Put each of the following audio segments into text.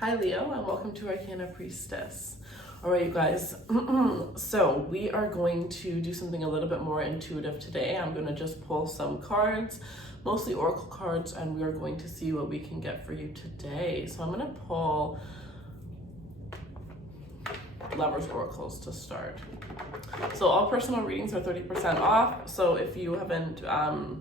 Hi Leo, and welcome to Arcana Priestess. All right, you guys, so we are going to do something a little bit more intuitive today. I'm going to just pull some cards, mostly oracle cards, and we are going to see what we can get for you today. So I'm going to pull Lovers Oracles to start. So all personal readings are 30% off. So if you haven't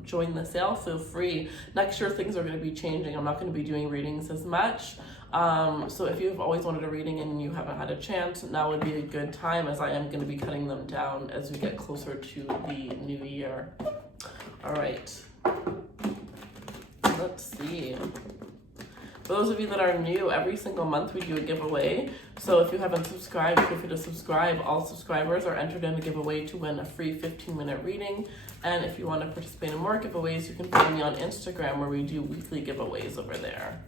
joined the sale, feel free. Next year things are going to be changing. I'm not going to be doing readings as much. So if you've always wanted a reading and you haven't had a chance, now would be a good time, as I am going to be cutting them down as we get closer to the new year. All right. Let's see. For those of you that are new, every single month we do a giveaway. So if you haven't subscribed, feel free to subscribe. All subscribers are entered in a giveaway to win a free 15-minute reading. And if you want to participate in more giveaways, you can find me on Instagram, where we do weekly giveaways over there.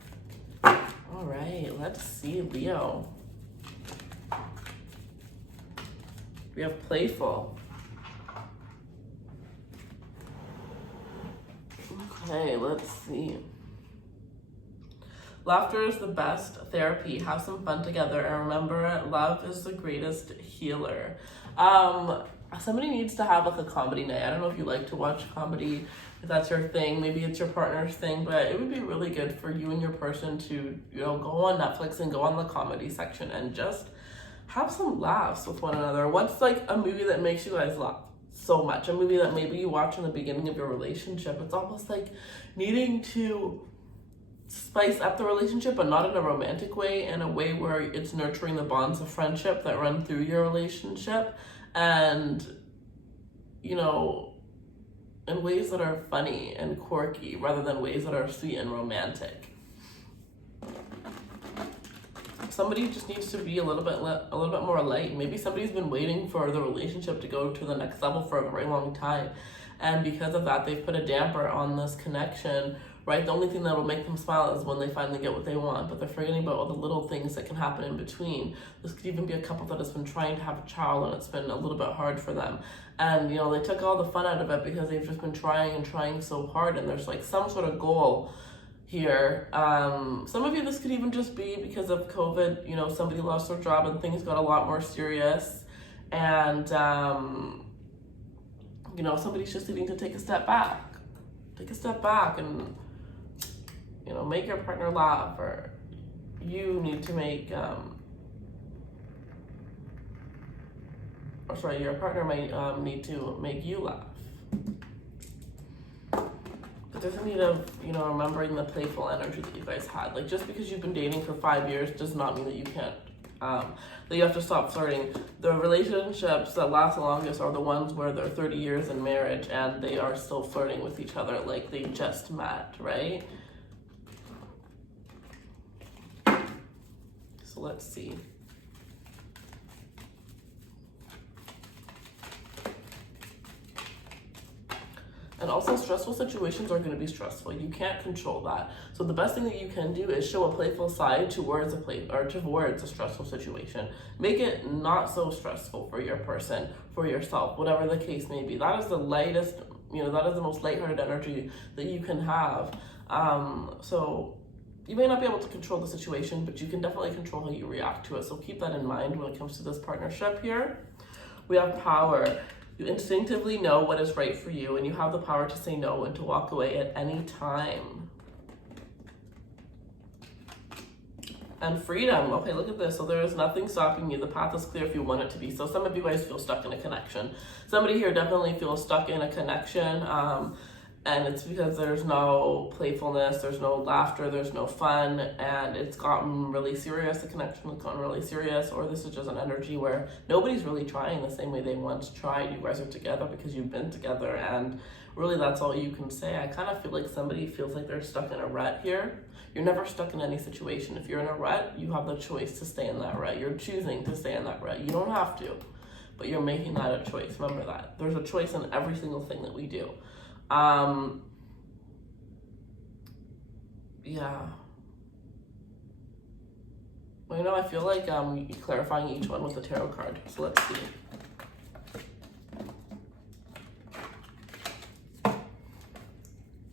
All right, let's see, Leo. We have playful. Okay, let's see. Laughter is the best therapy. Have some fun together, and remember, love is the greatest healer. Somebody needs to have like a comedy night. I don't know if you like to watch comedy, if that's your thing. Maybe it's your partner's thing, but it would be really good for you and your person to, go on Netflix and go on the comedy section and just have some laughs with one another. What's like a movie that makes you guys laugh so much? A movie that maybe you watch in the beginning of your relationship. It's almost like needing to spice up the relationship, but not in a romantic way, in a way where it's nurturing the bonds of friendship that run through your relationship, and in ways that are funny and quirky rather than ways that are sweet and romantic. Somebody just needs to be a little bit more light. Maybe somebody's been waiting for the relationship to go to the next level for a very long time, and because of that, they've put a damper on this connection. Right, the only thing that will make them smile is when they finally get what they want, but they're forgetting about all the little things that can happen in between. This could even be a couple that has been trying to have a child, and it's been a little bit hard for them. And, they took all the fun out of it because they've just been trying so hard, and there's like some sort of goal here. Some of you, this could even just be because of COVID, somebody lost their job and things got a lot more serious. And, somebody's just needing to take a step back. And make your partner laugh, or you need to make, your partner might need to make you laugh. But there's a need of, remembering the playful energy that you guys had. Like, just because you've been dating for 5 years does not mean that you can't, that you have to stop flirting. The relationships that last the longest are the ones where they're 30 years in marriage and they are still flirting with each other like they just met, right? So let's see. And also, stressful situations are going to be stressful. You can't control that. So the best thing that you can do is show a playful side towards a stressful situation. Make it not so stressful for your person, for yourself, whatever the case may be. That is the lightest, that is the most lighthearted energy that you can have. So you may not be able to control the situation, but you can definitely control how you react to it. So keep that in mind when it comes to this partnership here. We have power. You instinctively know what is right for you, and you have the power to say no and to walk away at any time. And freedom. Okay, look at this. So there is nothing stopping you. The path is clear if you want it to be. So some of you guys feel stuck in a connection. Somebody here definitely feels stuck in a connection. And it's because there's no playfulness, there's no laughter, there's no fun, and it's gotten really serious. The connection has gotten really serious, or this is just an energy where nobody's really trying the same way they once tried. You guys are together because you've been together, and really that's all you can say. I kind of feel like somebody feels like they're stuck in a rut here. You're never stuck in any situation. If you're in a rut, you have the choice to stay in that rut. You're choosing to stay in that rut. You don't have to, but you're making that a choice. Remember that. There's a choice in every single thing that we do. Yeah. Well, I feel like clarifying each one with a tarot card. So let's see.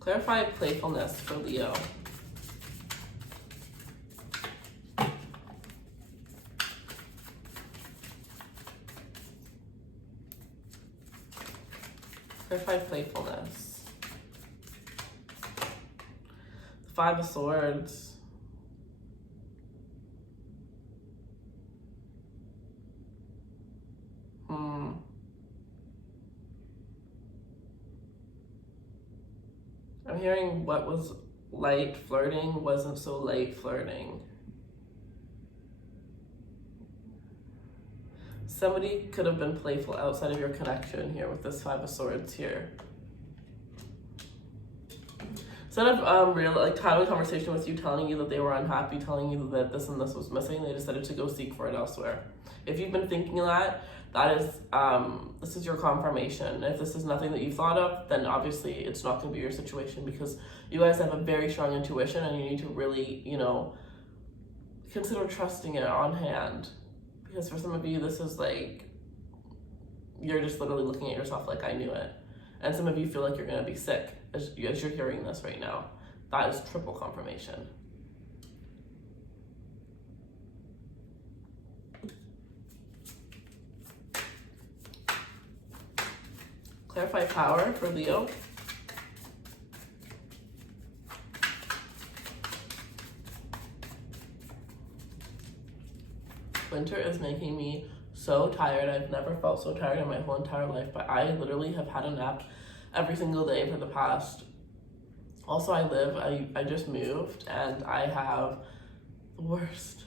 Clarify playfulness for Leo. Clarify playfulness. 5 of Swords. I'm hearing what was light flirting wasn't so light flirting. Somebody could have been playful outside of your connection here with this 5 of Swords here. Instead of having a conversation with you, telling you that they were unhappy, telling you that this and this was missing, they decided to go seek for it elsewhere. If you've been thinking that is, this is your confirmation. If this is nothing that you thought of, then obviously it's not going to be your situation, because you guys have a very strong intuition and you need to really, consider trusting it on hand. Because for some of you, this is like, you're just literally looking at yourself like, I knew it. And some of you feel like you're going to be sick as you're hearing this right now. That is triple confirmation. Clarify power for Leo. Winter is making me so tired. I've never felt so tired in my whole entire life, but I literally have had a nap every single day for the past. Also, I just moved and I have the worst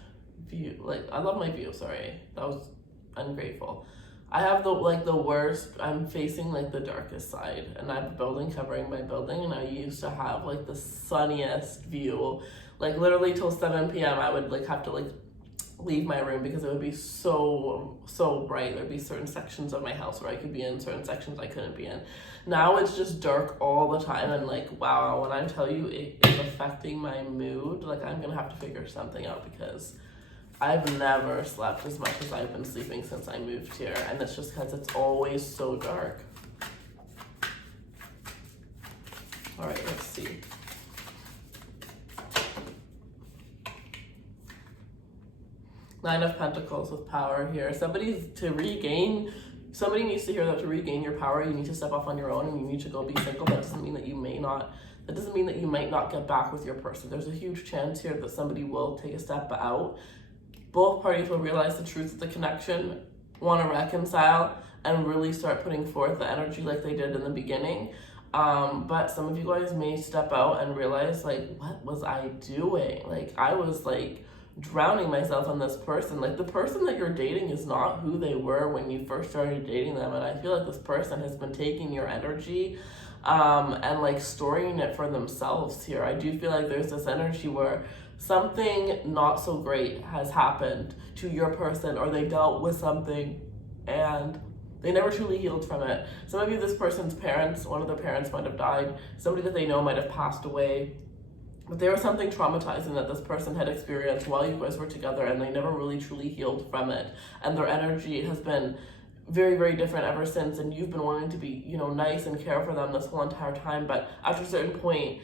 view. Like, I love my view, sorry. That was ungrateful. I have the worst, I'm facing like the darkest side, and I have a building covering my building, and I used to have like the sunniest view. Like literally till 7 p.m. I would like have to like leave my room because it would be so bright. There'd be certain sections of my house where I could be in, certain sections I couldn't be in. Now it's just dark all the time, and like, wow, when I tell you it is affecting my mood, like I'm gonna have to figure something out, because I've never slept as much as I've been sleeping since I moved here, and it's just because it's always so dark. All right, let's see. Nine of Pentacles with power here. Somebody needs to hear that to regain your power, you need to step off on your own and you need to go be single. That doesn't mean that you might not get back with your person. There's a huge chance here that somebody will take a step out. Both parties will realize the truth of the connection, want to reconcile, and really start putting forth the energy like they did in the beginning. But some of you guys may step out and realize, like, what was I doing? Like, I was like drowning myself in this person. Like, the person that you're dating is not who they were when you first started dating them. And I feel like this person has been taking your energy and like storing it for themselves here. I do feel like there's this energy where something not so great has happened to your person, or they dealt with something and they never truly healed from it. Some of you, this person's parents, one of their parents might have died. Somebody that they know might have passed away. But there was something traumatizing that this person had experienced while you guys were together, and they never really truly healed from it. And their energy has been very, very different ever since. And you've been wanting to be, nice and care for them this whole entire time. But after a certain point,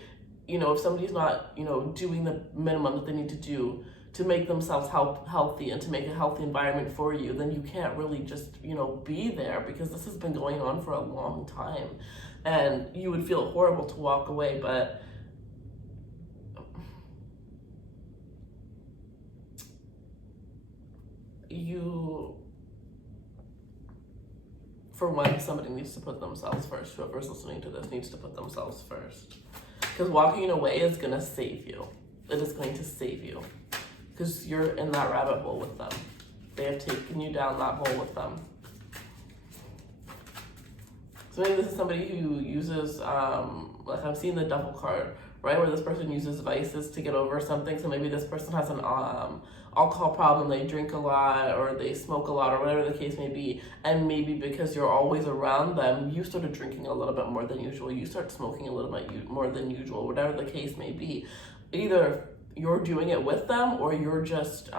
if somebody's not, doing the minimum that they need to do to make themselves healthy and to make a healthy environment for you, then you can't really just, be there, because this has been going on for a long time. And you would feel horrible to walk away, but for one, somebody needs to put themselves first. Whoever's listening to this needs to put themselves first. Because walking away is going to save you. It is going to save you. Because you're in that rabbit hole with them. They have taken you down that hole with them. So maybe this is somebody who uses, like I've seen the devil card, right? Where this person uses vices to get over something. So maybe this person has an alcohol problem, they drink a lot, or they smoke a lot, or whatever the case may be. And maybe because you're always around them, you started drinking a little bit more than usual. You start smoking a little bit more than usual, whatever the case may be. Either you're doing it with them, or you're just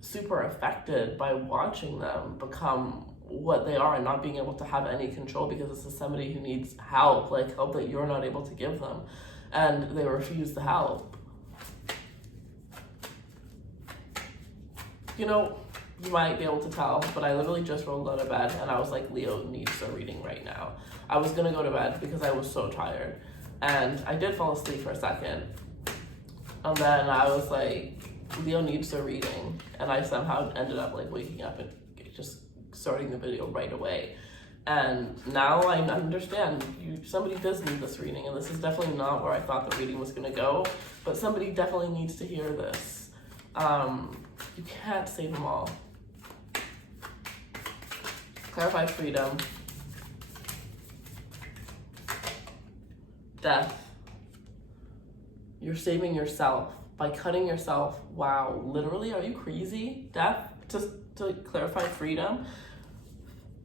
super affected by watching them become what they are and not being able to have any control, because this is somebody who needs help, like help that you're not able to give them, and they refuse the help. you might be able to tell, but I literally just rolled out of bed and I was like, Leo needs a reading right now. I was gonna go to bed because I was so tired, and I did fall asleep for a second, and then I was like, Leo needs a reading, and I somehow ended up like waking up and just starting the video right away. And now I understand somebody does need this reading, and this is definitely not where I thought the reading was gonna go, but somebody definitely needs to hear this. You can't save them all. Clarify freedom. Death. You're saving yourself by cutting yourself. Wow, literally, are you crazy? Death to clarify freedom.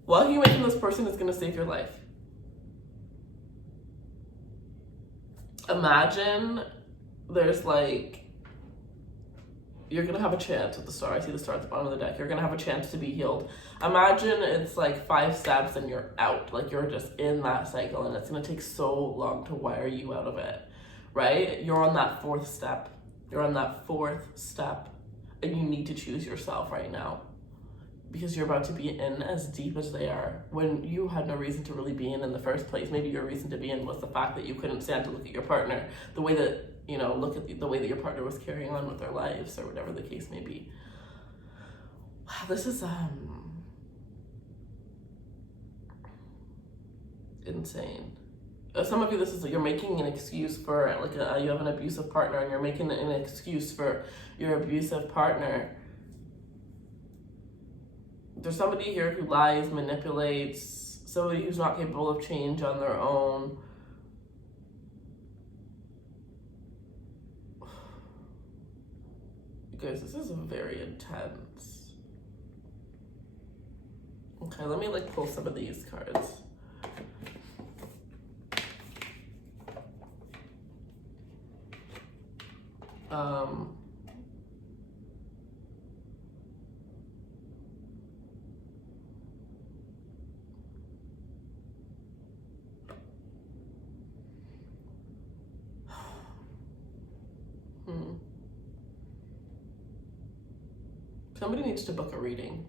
While you making this person is gonna save your life. Imagine there's like, you're gonna have a chance with the star. I see the star at the bottom of the deck. You're gonna have a chance to be healed. Imagine it's like 5 steps and you're out. Like you're just in that cycle and it's gonna take so long to wire you out of it, right? You're on that 4th step. You're on that 4th step and you need to choose yourself right now, because you're about to be in as deep as they are when you had no reason to really be in the first place. Maybe your reason to be in was the fact that you couldn't stand to look at your partner the way that, you know, look at the way that your partner was carrying on with their lives or whatever the case may be. Wow, this is insane. Some of you, this is you're making an excuse for like you have an abusive partner and you're making an excuse for your abusive partner. There's somebody here who lies, manipulates, somebody who's not capable of change on their own. Guys, this is very intense. Okay, let me like pull some of these cards. Somebody needs to book a reading,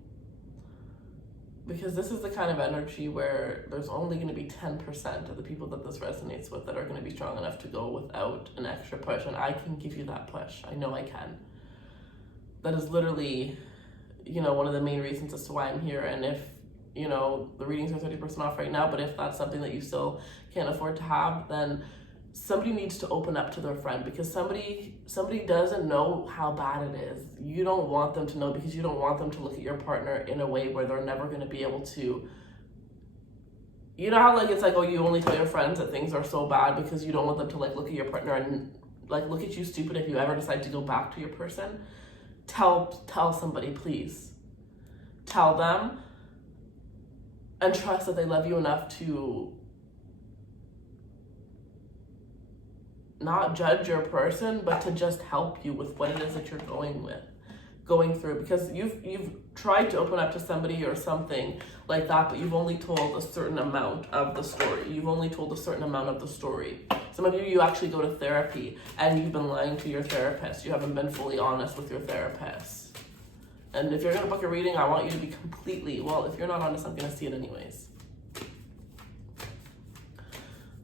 because this is the kind of energy where there's only going to be 10% of the people that this resonates with that are going to be strong enough to go without an extra push, and I can give you that push. I know I can. That is literally, you know, one of the main reasons as to why I'm here. And if, you know, the readings are 30% off right now, but if that's something that you still can't afford to have, then somebody needs to open up to their friend, because somebody doesn't know how bad it is. You don't want them to know, because you don't want them to look at your partner in a way where they're never going to be able to, you know how like it's like, oh, you only tell your friends that things are so bad because you don't want them to like look at your partner and like look at you stupid if you ever decide to go back to your person. Tell somebody, please. Tell them and trust that they love you enough to not judge your person, but to just help you with what it is that you're going through, because you've tried to open up to somebody or something like that, but you've only told a certain amount of the story. You've only told a certain amount of the story. Some of you actually go to therapy and you've been lying to your therapist. You haven't been fully honest with your therapist. And if you're going to book a reading, I want you to be completely, well, if you're not honest, I'm going to see it anyways.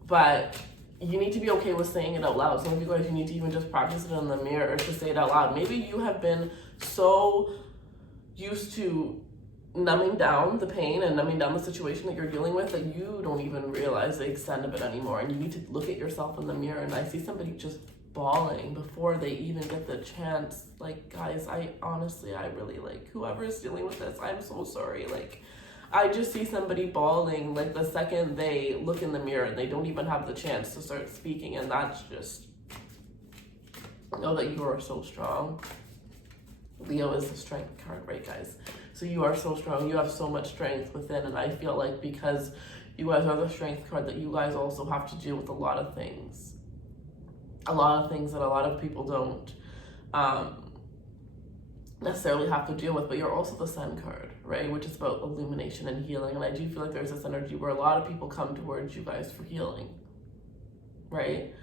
But you need to be okay with saying it out loud. Some of you guys, you need to even just practice it in the mirror or to say it out loud. Maybe you have been so used to numbing down the pain and numbing down the situation that you're dealing with that you don't even realize the extent of it anymore. And you need to look at yourself in the mirror. And I see somebody just bawling before they even get the chance. Like, guys, I really, like, whoever is dealing with this, I'm so sorry. Like, I just see somebody bawling like the second they look in the mirror and they don't even have the chance to start speaking. And that's just, know that you are so strong. Leo is the strength card, right, guys? So you are so strong. You have so much strength within. And I feel like because you guys are the strength card, that you guys also have to deal with a lot of things. A lot of things that a lot of people don't necessarily have to deal with, but you're also the sun card, right? Which is about illumination and healing. And I do feel like there's this energy where a lot of people come towards you guys for healing, right?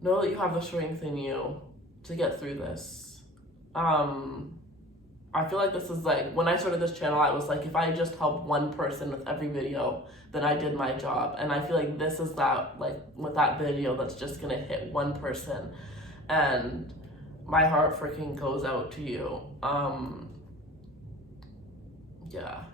Know that you have the strength in you to get through this. I feel like this is like, when I started this channel, I was like, if I just help one person with every video, then I did my job. And I feel like this is that, like with that video, that's just gonna hit one person. And my heart freaking goes out to you. Yeah.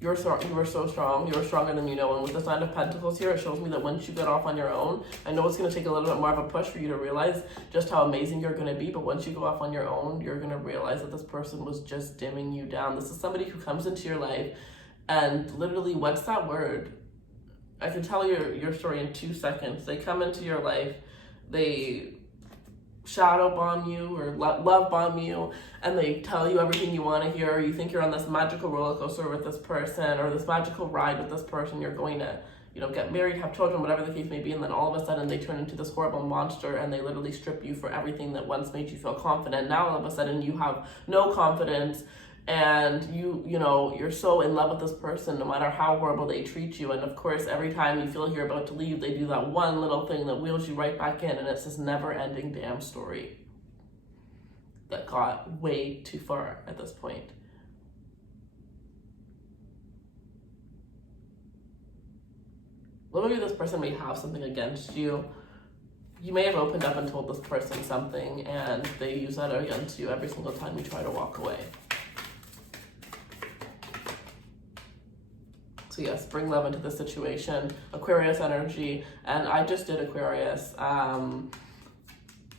You were so strong. You were stronger than you know. And with the Nine of Pentacles here, it shows me that once you get off on your own, I know it's going to take a little bit more of a push for you to realize just how amazing you're going to be. But once you go off on your own, you're going to realize that this person was just dimming you down. This is somebody who comes into your life and literally, what's that word? I can tell your story in 2 seconds. They come into your life, they shadow bomb you or love bomb you, and they tell you everything you want to hear. You think you're on this magical roller coaster with this person, or this magical ride with this person. You're going to, get married, have children, whatever the case may be, and then all of a sudden they turn into this horrible monster and they literally strip you for everything that once made you feel confident. Now all of a sudden you have no confidence, and you're so in love with this person no matter how horrible they treat you. And of course, every time you feel you're about to leave, they do that one little thing that wheels you right back in, and it's this never-ending damn story that got way too far at this point. Well, maybe this person may have something against you. You may have opened up and told this person something, and they use that against you every single time you try to walk away. So yes, bring love into the situation. Aquarius energy, and I just did Aquarius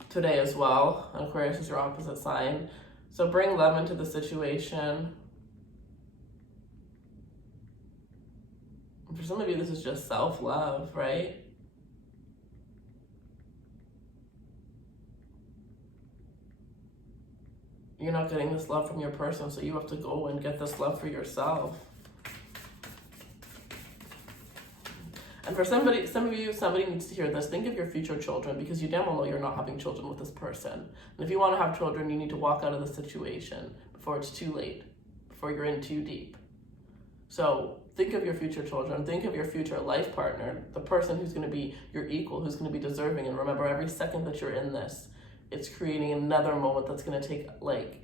today as well. And Aquarius is your opposite sign. So bring love into the situation. For some of you, this is just self-love, right? You're not getting this love from your person, so you have to go and get this love for yourself. And for some of you, somebody needs to hear this. Think of your future children, because you damn well know you're not having children with this person. And if you want to have children, you need to walk out of the situation before it's too late, before you're in too deep. So think of your future children. Think of your future life partner, the person who's going to be your equal, who's going to be deserving. And remember, every second that you're in this, it's creating another moment that's going to take like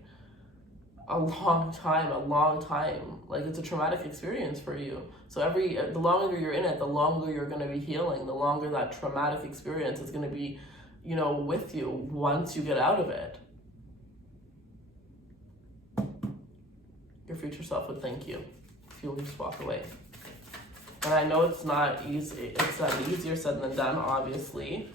a long time. Like, it's a traumatic experience for you. So the longer you're in it, the longer you're going to be healing, the longer that traumatic experience is going to be, with you once you get out of it. Your future self would thank you if you would just walk away. And I know it's not easy. It's easier said than done, obviously,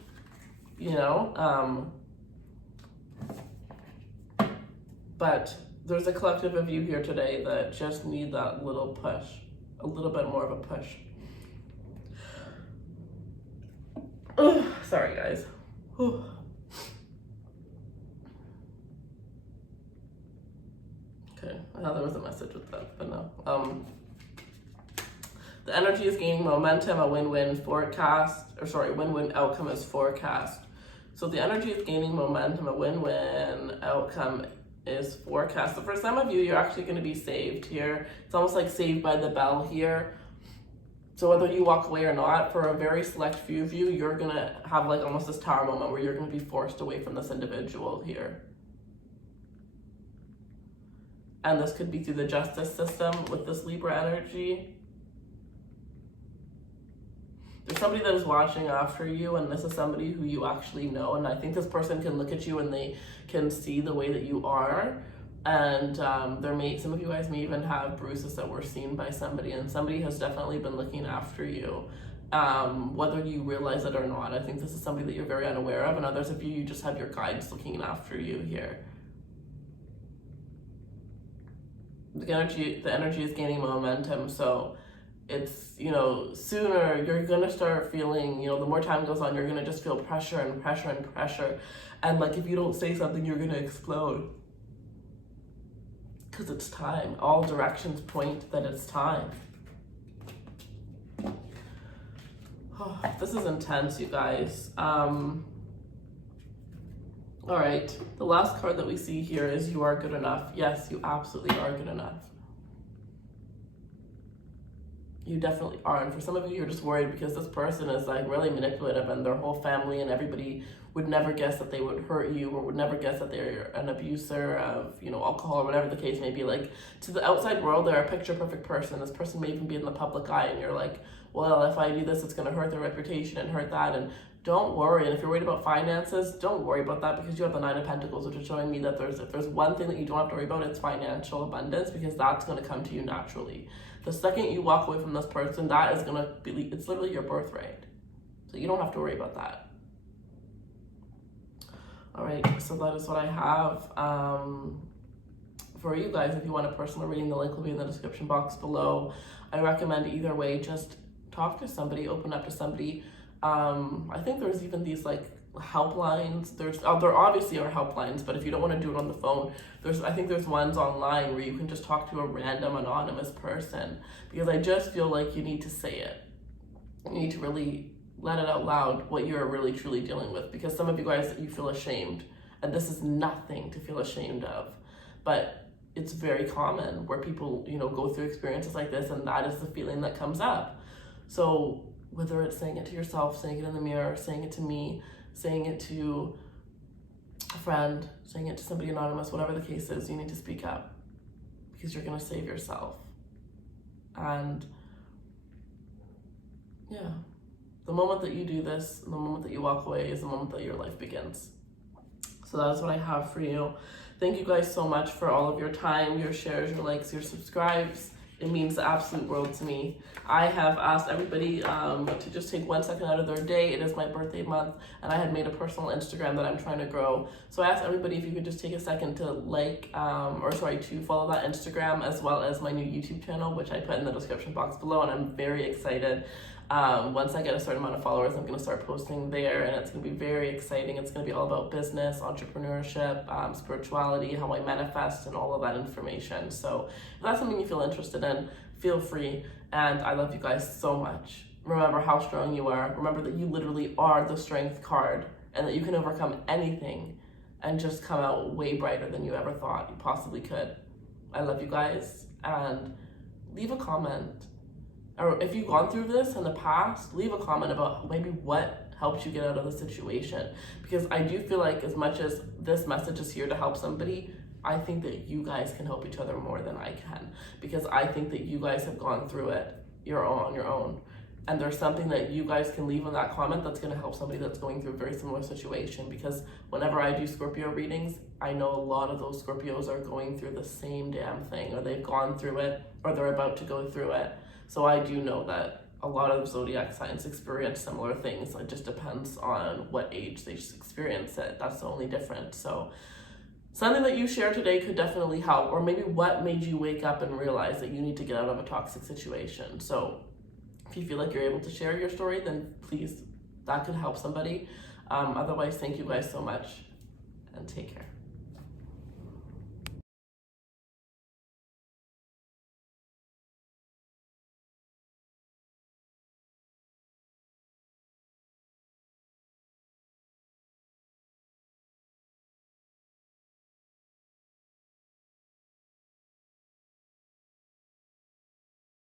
but there's a collective of you here today that just need that little push, a little bit more of a push. Oh, sorry, guys. Whew. Okay, I thought there was a message with that, but no. The energy is gaining momentum, a win-win outcome is forecast. So the energy is gaining momentum, a win-win outcome is forecast. So for some of you, you're actually going to be saved here. It's almost like Saved by the Bell here. So whether you walk away or not, for a very select few of you, you're going to have like almost this tower moment where you're going to be forced away from this individual here. And this could be through the justice system with this Libra energy. There's somebody that is watching after you, and this is somebody who you actually know. And I think this person can look at you and they can see the way that you are. And some of you guys may even have bruises that were seen by somebody, and somebody has definitely been looking after you, whether you realize it or not. I think this is somebody that you're very unaware of, and others of you just have your guides looking after you here. The energy is gaining momentum, so it's, sooner you're gonna start feeling, the more time goes on, you're gonna just feel pressure and pressure and pressure. And like, if you don't say something, you're gonna explode. Because it's time. All directions point that it's time. Oh, this is intense, you guys. All right, the last card that we see here is you are good enough. Yes, you absolutely are good enough. You definitely are. And for some of you, you're just worried because this person is like really manipulative, and their whole family and everybody would never guess that they would hurt you, or would never guess that they're an abuser of, alcohol, or whatever the case may be. Like, to the outside world, they're a picture perfect person. This person may even be in the public eye, and you're like, well, if I do this, it's going to hurt their reputation and hurt that. And don't worry. And if you're worried about finances, don't worry about that, because you have the Nine of Pentacles, which is showing me that if there's one thing that you don't have to worry about, it's financial abundance, because that's going to come to you naturally. The second you walk away from this person, that is going to be, it's literally your birthright. So you don't have to worry about that. All right, so that is what I have for you guys. If you want a personal reading, the link will be in the description box below. I recommend either way, just talk to somebody, open up to somebody. I think there's even these like helplines. There obviously are helplines, but if you don't want to do it on the phone, I think there's ones online where you can just talk to a random anonymous person, because I just feel like you need to say it. You need to really let it out loud what you're really truly dealing with, because some of you guys, you feel ashamed, and this is nothing to feel ashamed of, but it's very common where people, go through experiences like this, and that is the feeling that comes up. So whether it's saying it to yourself, saying it in the mirror, saying it to me, saying it to a friend, saying it to somebody anonymous, whatever the case is, you need to speak up, because you're going to save yourself. And yeah, the moment that you do this, the moment that you walk away, is the moment that your life begins. So that is what I have for you. Thank you guys so much for all of your time, your shares, your likes, your subscribes. It means the absolute world to me. I have asked everybody to just take 1 second out of their day. It is my birthday month, and I had made a personal Instagram that I'm trying to grow. So I asked everybody if you could just take a second to to follow that Instagram, as well as my new YouTube channel, which I put in the description box below, and I'm very excited. Once I get a certain amount of followers, I'm going to start posting there, and it's going to be very exciting. It's going to be all about business, entrepreneurship, spirituality, how I manifest, and all of that information. So if that's something you feel interested in, feel free. And I love you guys so much. Remember how strong you are. Remember that you literally are the strength card, and that you can overcome anything and just come out way brighter than you ever thought you possibly could. I love you guys, and leave a comment. Or if you've gone through this in the past, leave a comment about maybe what helped you get out of the situation. Because I do feel like, as much as this message is here to help somebody, I think that you guys can help each other more than I can. Because I think that you guys have gone through it on your own. And there's something that you guys can leave in that comment that's going to help somebody that's going through a very similar situation. Because whenever I do Scorpio readings, I know a lot of those Scorpios are going through the same damn thing, or they've gone through it, or they're about to go through it. So I do know that a lot of zodiac signs experience similar things. It just depends on what age they experience it. That's the only difference. So something that you share today could definitely help, or maybe what made you wake up and realize that you need to get out of a toxic situation. So if you feel like you're able to share your story, then please, that could help somebody. Otherwise, thank you guys so much, and take care.